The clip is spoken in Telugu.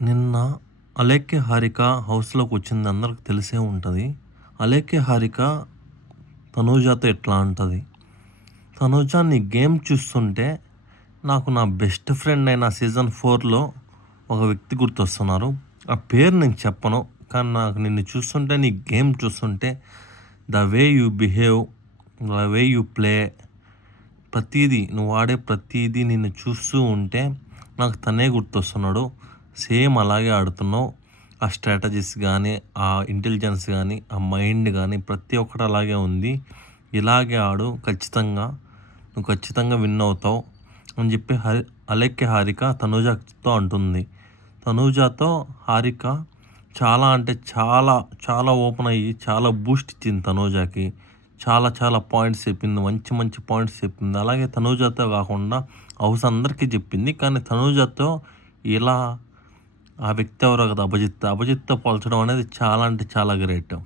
నిన్న అలేఖ్య హారిక హౌస్‌లోకి వచ్చింది అందరికి తెలిసే ఉంటది. అలేఖ్య హారిక తనూజతో ఎట్లా అంటది, "తనూజ నీ గేమ్ చూస్తుంటే నాకు నా బెస్ట్ ఫ్రెండ్ అయిన సీజన్ 4లో ఒక వ్యక్తి గుర్తొస్తున్నారు. ఆ పేరు నేను చెప్పను. కానీ నాకు నిన్ను చూస్తుంటే నీ గేమ్ చూస్తుంటే the way you behave, the way you play ప్రతీదీ నువ్వు ఆడే ప్రతీదీ నిన్ను చూస్తూ ఉంటే నాకు తనే గుర్తొస్తున్నాడు. సేమ్ అలాగే ఆడుతున్నావు. ఆ స్ట్రాటజీస్ గానీ, ఆ ఇంటెలిజెన్స్ గానీ, ఆ మైండ్ గానీ ప్రతి ఒక్కటి అలాగే ఉంది. ఇలాగే ఆడు ఖచ్చితంగా. నువ్వు ఖచ్చితంగా విన్ అవుతావు" అని చెప్పి అలేఖ్య హారిక తనూజతో అంటుంది. తనూజతో హారిక చాలా అంటే చాలా, చాలా ఓపెన్ అయ్యి చాలా బూస్ట్ ఇచ్చింది తనూజకి. చాలా చాలా పాయింట్స్ చెప్పింది. మంచి మంచి పాయింట్స్ చెప్పింది. అలాగే తనూజతో కాకుండా హౌస్ అందరికీ చెప్పింది. కానీ తనూజతో ఇలా ఆ వ్యక్తి ఎవరో కదా అభిజిత్. అభిజిత్‌తో పోల్చడం అనేది చాలా అంటే చాలా గ్రేట్.